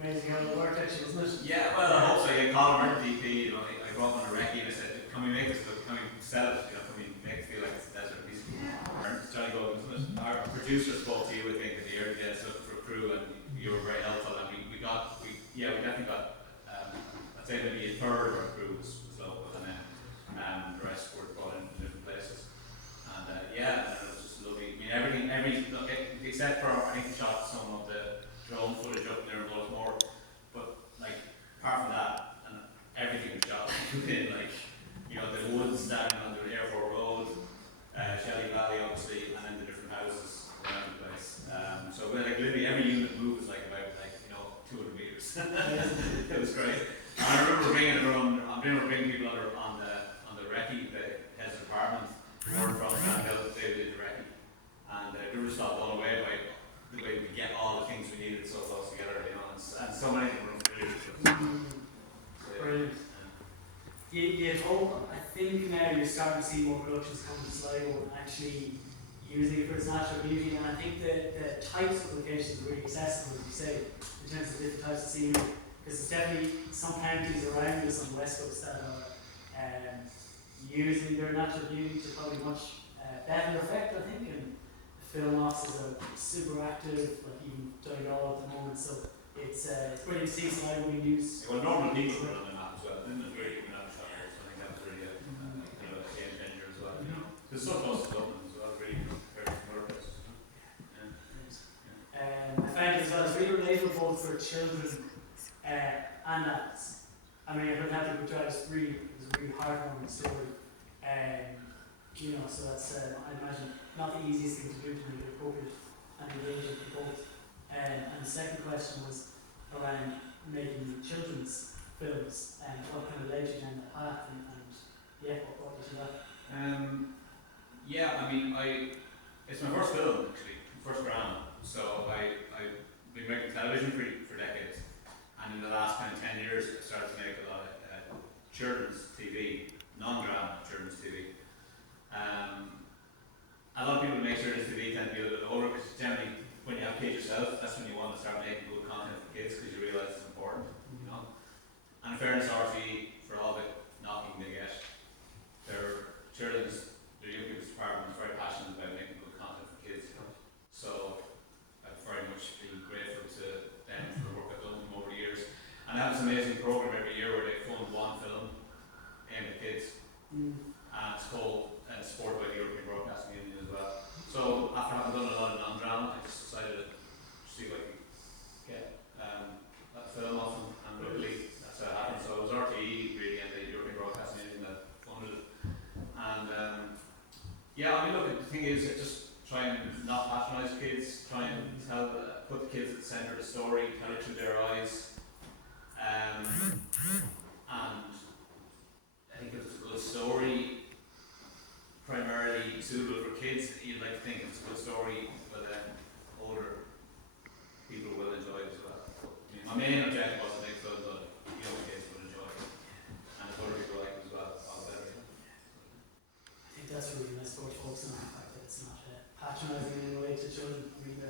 Amazing how it worked actually, wasn't it? Yeah, well, I hope so. Yeah, Colin Martin DP, you know, I brought him on a recce and I said, can we make this, can we sell it, you know, can we make it feel like it's a desert piece? It's Johnny Gogan, isn't it? Our producer spoke to you, I think, in the early days looking for a crew, and you were very helpful, and we definitely got, I'd say maybe a third of our crew was local, and then the rest were brought in from different places. And yeah, it was just lovely. I mean, except for, I think we shot some of the drone footage up there in Baltimore, but like, apart from that, and everything was shot within, like, you know, the woods standing on the airport road, Shelley Valley obviously, and then the different houses around the place. So like literally every unit moved was like about, like, you know, 200 meters. It was great. And I remember bringing people on the recce, the heads of department, were from Sandhill, they did the recce, and they were just all blown away by the way we get all the things we needed so close together, you know, and so many things were unfamiliar to us. Brilliant. You hope, I think now you're starting to see more productions come to Sligo and actually using it for its natural beauty, and I think the types of locations are really accessible, as you say, in terms of different types of scenery, because there's definitely some counties around us on the west coast that are using their natural beauty to probably much better effect, I think, and the film offices are super active, like even Donegal at the moment, so it's brilliant to see Sligo being used. Well, normal people were on the map as well, didn't it? Very even out of shot, so I think that was really a kind of a game changer as well, you know. Because it's so close to Dublin as well, really compared to other places, you know. I find it as well, it's really relatable both for children and adults. I mean, I don't have to try, it's a really heartwarming story. You know, so that's, I imagine, not the easiest thing to do to make it appropriate and engaging for both. And the second question was around making children's films and what kind of led you down that path, and yeah, what brought you to that? Yeah, I mean, it's my first film actually, first drama. So I've been making television for decades, and in the last kind of 10 years I started to make a lot of children's TV, non-drama children's TV. A lot of people who make children's TV tend to be a little bit older, because generally when you have kids yourself, that's when you want to start making good content for kids, because you realise it's important, you know. And in fairness, RTE, for all the knocking they get, their young people's department is very passionate about making good content for kids. So I've very much been grateful to them for the work I've done with them over the years. And they have this amazing program every year where they fund one film aimed at kids. And it's called, and it's supported by the European Broadcasting Union as well. So after having done a lot of non-drama, I just decided to see if I could get that film off them, and luckily that's how it happened. So it was RTE really and the European Broadcasting Union that funded it. And yeah, I mean, look, the thing is, just try and not patronise kids, try and put the kids at the centre of the story, tell it through their eyes. And I think if it's a good story, primarily suitable for kids, you'd like to think it's a good story, but older people will enjoy it as well. I mean, my main objective was to make films that young kids would enjoy, and if other people like it as well, all the better. I think that's really nice about focusing on the fact that it's not patronising in any way to children. I mean,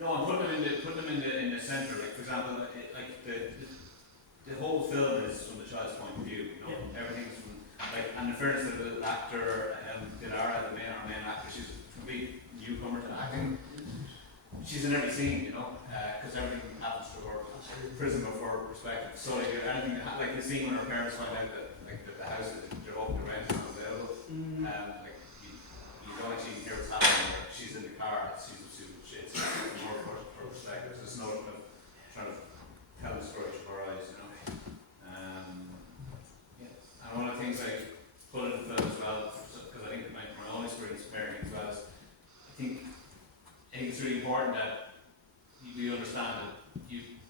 no, I'm putting them in the centre. Like, for example, the whole film is from the child's point of view. You know, everything's from, like, and in fairness to the actor, Dilara, our main actor, she's a complete newcomer to acting. She's in every scene, you know, because everything happens through her prism of her perspective. So like anything, like the scene when her parents find out that the house that they're hoping to rent is not available, like you don't actually hear what's happening. Like, she's in the car, she's absolute shit. So from her perspective, there's no kind of trying to tell the story through her eyes, you know. Yeah, and one of the things I put in the film as well, because I think my own experience parenting as well, is I think it's really important that we understand that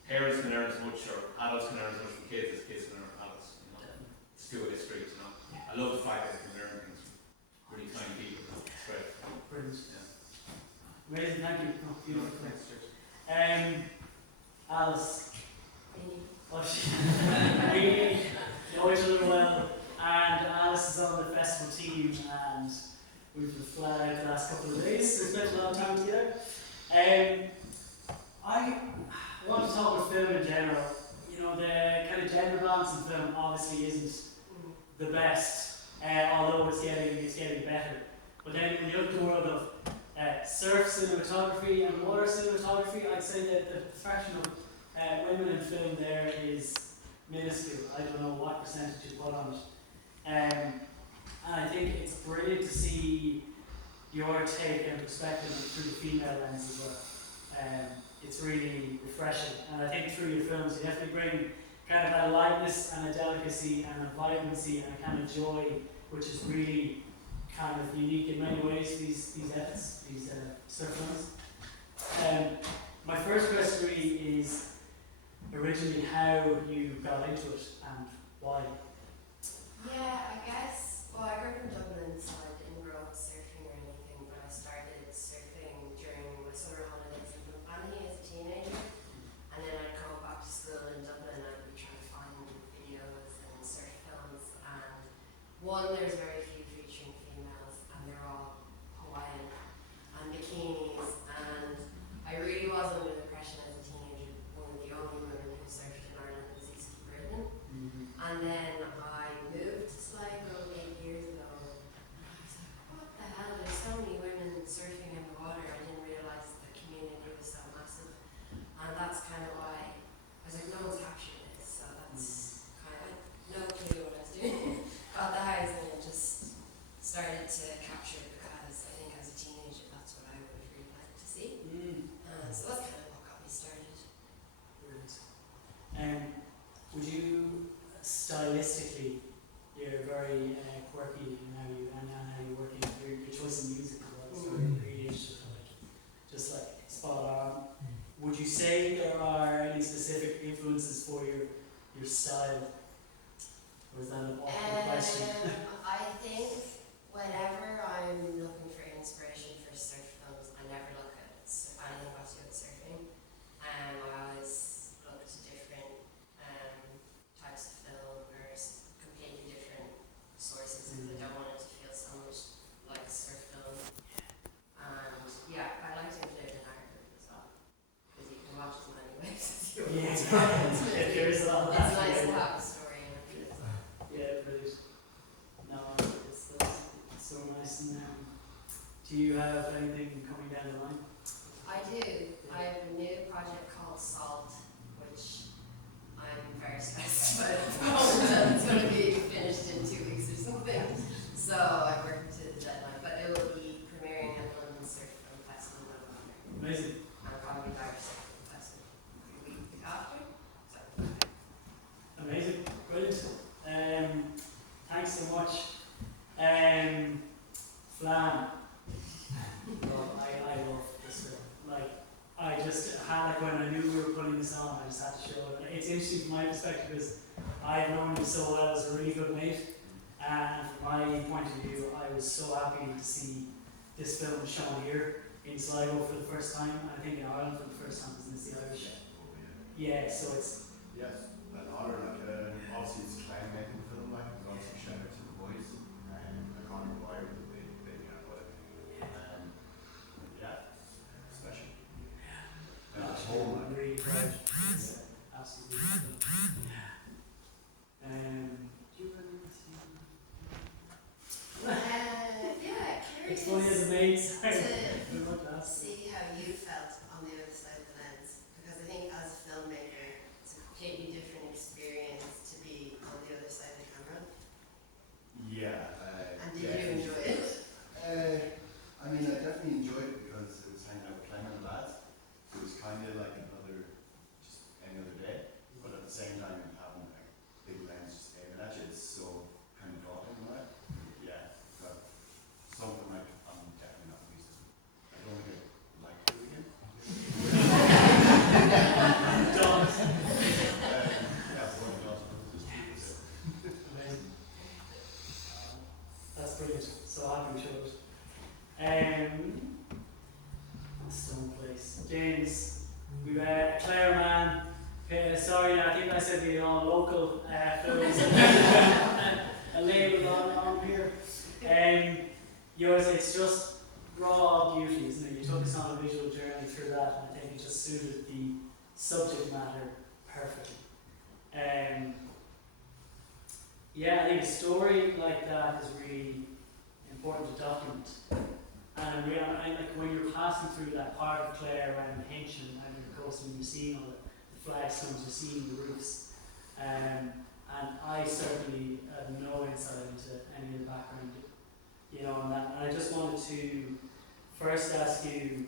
parents can learn as much, or adults can learn as much from kids as kids can learn from adults. You know, it's two-way street. You know, I love the fact that they can learn things from really tiny people. It's great. Brilliant. Yeah. Amazing, thank you. Oh, beautiful. Thanks, Alice. We know each other well, and Alice is on the festival team, and we've been flat out the last couple of days. We spent a lot of time together. I wanted to to talk about film in general. You know, the kind of gender balance in film obviously isn't the best, although it's getting better. But then when you look at the world of surf cinematography and water cinematography, I'd say that the fraction of women in film there is minuscule. I don't know what percentage you put on it. And I think it's brilliant to see your take and perspective through the female lens as well. It's really refreshing, and I think through your films you definitely bring kind of a lightness and a delicacy and a vibrancy and a kind of joy, which is really kind of unique in many ways. These surf films. My first question really is originally how you got into it and why. Yeah, I guess, well, I grew up in Dublin, so I didn't grow up surfing or anything, but I started surfing during my summer holidays in Dunfanny as a teenager, and then I'd come back to school in Dublin and I'd be trying to find videos and surf films, and one, there's very few featuring females, and they're all Hawaiian and bikinis, and I really was under the impression as a teenager one of the only women who surfed in Ireland was East Britain. And then I moved to Sligo 8 years ago. And I was like, what the hell? There's so many women surfing in the water. I didn't realise the community was so massive. And that's kind of why I was like, no one's capturing this. So that's kind of no clue what I was doing. Got the house and it just started to capture it because I think as a teenager that's what I would have really liked to see. So that's kind of what got me started. Brilliant. Would you stylistically, you're very quirky in how you work in your choice of music as well. It's really interesting, just like spot on. Would you say there are any specific influences for your style, or is that an awkward question? I think whenever I'm looking for inspiration for surf films, I never look at anything got to do with surfing. I always look to different types of film or completely different sources because I don't want it to feel so much like surf film. And yeah, I like to include it in art as well because you can watch as many ways as you want. Yeah, exactly. There is a lot of that. It's nice to have a story in it as well. Yeah, brilliant. No, it's so nice. And do you have anything coming down the line? I do. I have a new project called Salt, which I'm very stressed about at the moment. It's going to be finished in 2 weeks or something. So I'm working to the deadline, but it will be premiering at the London Surf Film Festival in November. Amazing. And probably Irish Surf Film Festival the week after. So, Amazing. Brilliant. Thanks so much. Flan. Well, I love this film. Like, I just had, like, when I knew we were putting this on, I just had to show it. It's interesting from my perspective because I've known you so well as a really good mate, and from my point of view, I was so happy to see this film shown here in Sligo for the first time, and I think in Ireland for the first time, isn't it, the Irish? Yeah, so it's... Yes, an honour, obviously it's a clown making film, but also shout out to the boys, like Conor Boyer, they got it. Yeah, special. I'm really proud. It's absolutely brilliant. Do you have anything? yeah, It's curious funny as a mate. Sorry. to see how you felt on the other side of the lens, because I think as a filmmaker, it's a completely different experience to be on the other side of the camera. Yeah. And did you enjoy it? I mean, I definitely enjoyed it because it was hanging out with Clement and lads. So it was kind of like just any other day, but at the same time having a big lens just aiming at you is so kind of daunting, right? Yeah, but something like I'm definitely not used to. I don't think I'd like to do it again. Done. Yeah, it's one of those. Amazing. That's brilliant. So happy we showed it. Stone Place. James, we were Clare Man. Sorry, I think I said we had all local films. A label on here. Yours, it's just raw beauty, isn't it? You took us on a visual journey through that, and I think it just suited the subject matter perfectly. Yeah, I think a story like that is really important to document. And like when you're passing through that part of Clare around the Hinch and of course when you're seeing all the flagstones, you're seeing the roofs. And I certainly had no insight into any of the background, on that. And I just wanted to first ask you,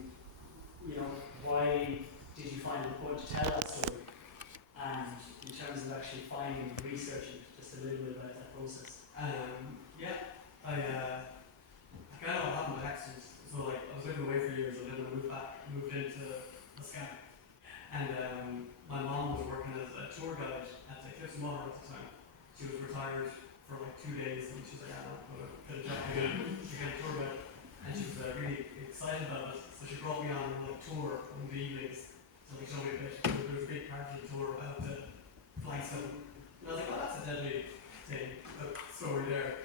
why did you find it important to tell that story? And in terms of actually finding and researching, just a little bit about that process. I kind of happened by accident. So like I was living away for years, and then I moved into Liscannor. And my mom was working as a tour guide at the Cliffs Mother at the time. She was retired for like 2 days, and she was like, I'm going to get a job again, to get a tour guide. And she was really excited about it. So she brought me on a tour in the evenings. So they showed me a bit. There was a big party tour about the flagstone. And I was like, oh, that's a deadly thing, a story there.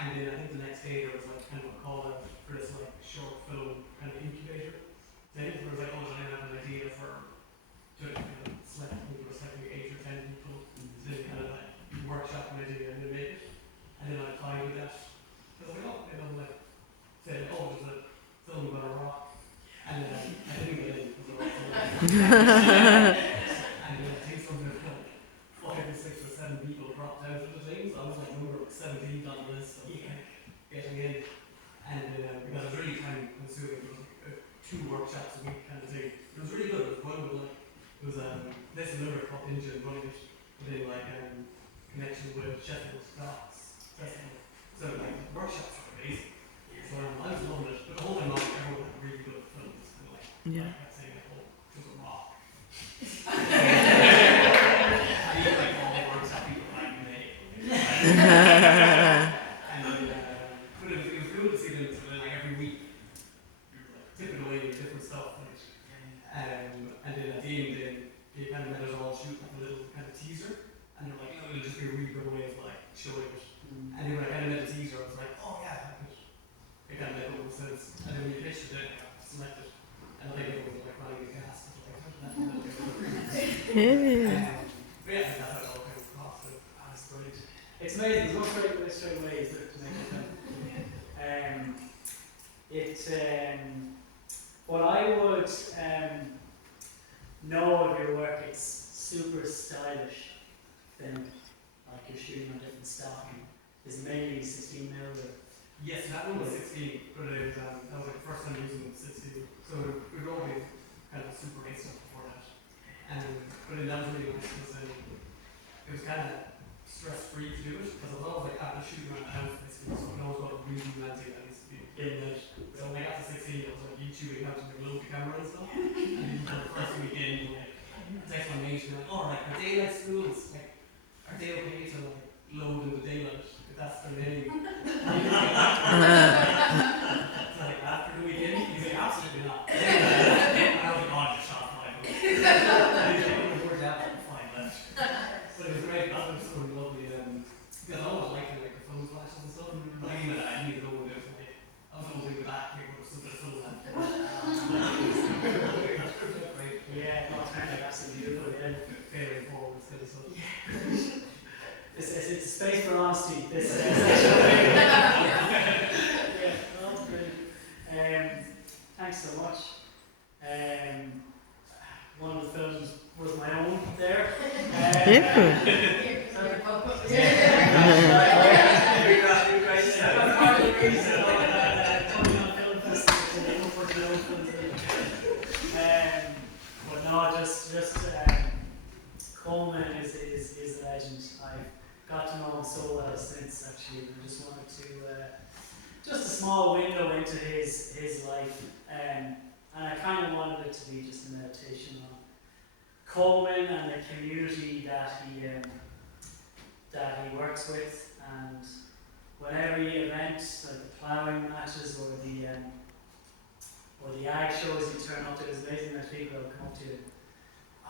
And then I think the next day there was like kind of a call out for this like short film kind of incubator thing. Where it was like, oh, I have an idea for doing select, I think it was like 8 or 10 people to kind of like workshop an idea and then make it. And then I applied with that. So I was like, oh, and I'm like, said, oh, there's a film about a rock. And I didn't get in because I was and then I think something like 5 or 6 or 7 people dropped out of the thing. So I was like number 17 on the list of getting in. And because it was really time consuming, it was like 2 workshops a week kind of thing. It was really good. It was fun. It was this and another pop engine running it within like connection with Sheffield Docks Festival. So like the workshops were amazing. So I was loving it. But the whole time like everyone had really good films and like I kept saying like, oh, it was a rock. I used like all the workshops people like made. But it was cool to see them sort of like every week tipping away with different stuff. And then at the end, they kind of let us all shoot like a little kind of teaser. And they're like, it'll just be a really good way of like showing it. And then when I kind of made a teaser, I was like, oh yeah, it kind of made total sense. And then when you pitched it, I selected. And I think it was like running a cast. But yeah, that's how it all came across. That's great. It's amazing. There's no straight ways to make it happen. What I would know of your work, it's super stylish film, like you're shooting on different stocking. Is mainly 16 mm. Yes, that one was 16, but it was, that was like the first time using 16. So we'd all been kind of super basic stuff before that. But then that was really nice because it was kind of stress-free to do it, because I was always like after shooting around the house basically, so I always got really romantic that needs to be in it. So when I got to 16, I was like YouTubing how to load the camera and stuff. And then for the first weekend, like, I text my mate and like, oh, like, are daylight schools, like, are they okay to like load in the daylight, if that's their name? So like after the weekend, he's like, absolutely not. And I was like, oh, I just shot my book. And he's like, oh, it worked out fine, but it was great. That was so lovely. Because I always liked like the phone flashes and stuff. I mean, I needed to hold it for like, I was always in the back here with some bit of phone left. Yeah, no, it's kind of like absolutely beautiful, yeah. Very forward still, so. It's a space for honesty, this session. Yeah, no, that's brilliant. Thanks so much. One of the films was my own there. But no, just Coleman is a legend. I've got to know him so well since actually. I just wanted to just a small window into his life, and I kind of wanted it to be just a meditation on Coleman and the community that he works with, and whenever he events like the ploughing matches or the ag shows you turn up to, it's amazing that people will come up to you.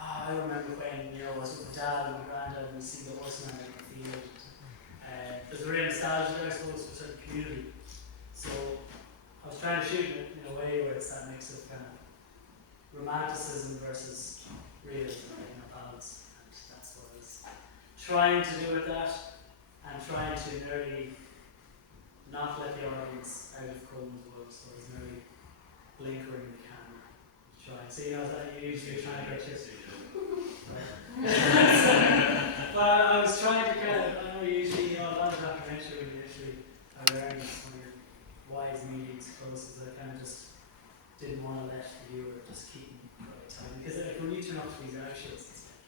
I remember when I was with my dad and my granddad and we see the horseman in the field. There's a real nostalgia there, I suppose, for a certain community. So I was trying to shoot it in a way where it's that mix of kind of romanticism versus realism. trying to do with that, and trying to nearly not let the audience out of Coleman's work, so I was nearly blinkering the camera to try. So you know that you usually try to get your but I was trying to kind of, I know usually, you know, a lot of documentary when you usually are learning when your wise meetings close, is I kind of just didn't want to let the viewer just keep me quite time. Because like, when you turn up to these air shows, it's like,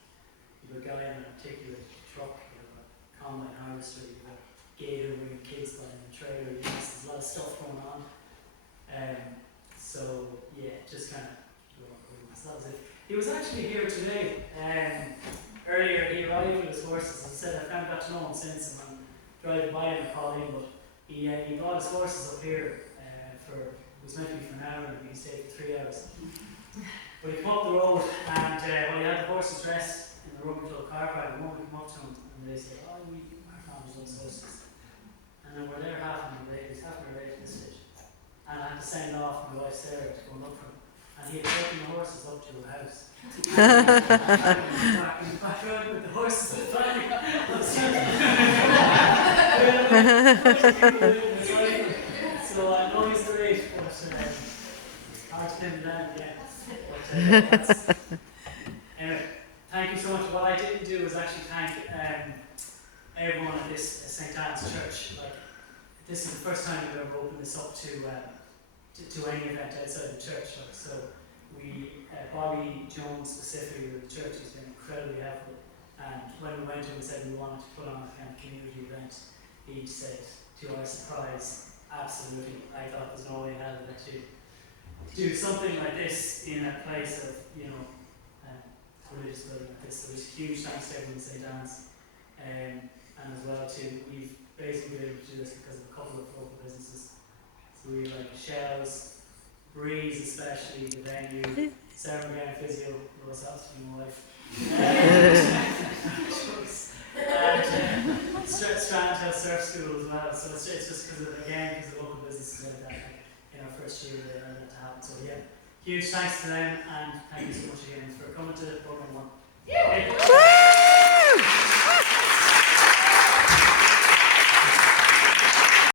you have a guy in an articulate truck, you have a combine harvester, you have a gator bringing kids by in a trailer, you know, there's a lot of stuff going on. So yeah, just kind of, so that was it. He was actually here today. Earlier he arrived with his horses. As I said, I've kind of got to know him since, and I'm driving by him and calling him, but he brought his horses up here it was meant to be for an hour, and he stayed for 3 hours. But he came up the road, and well, he had the horses dressed in the rubber club car park. The moment we come up to him, and they said, "Oh, our farmers those horses." And then we're there half an hour late at this stage. And I had to send off my wife Sarah to go and look for him. And he had taken the horses up to a house. Back road with the horses and finally so I know he's great, but hard to pin him down again. But, anyway, thank you so much. What I didn't do was actually thank everyone at this St. Anne's Church. Like, this is the first time we've ever opened this up to any event outside the church. Like, so Bobby Jones specifically with the church has been incredibly helpful, and when we went to him and said we wanted to put on a kind of community event, he said, to our surprise, absolutely. I thought there's no way in hell that to do something like this in a place of, you know, religious building like this. So there's huge thanks to everyone at St. Anne's, and as well too, we've basically been able to do this because of a couple of local businesses. So we have like Shell's, Breeze especially, the venue, Sarah McGann Physio, Ross Austin, my wife, and Strandhouse Surf School as well. So it's just because of local businesses like that. Like, in our first year they allowed that to happen. So yeah, huge thanks to them, and thank you so much again for coming to program 1.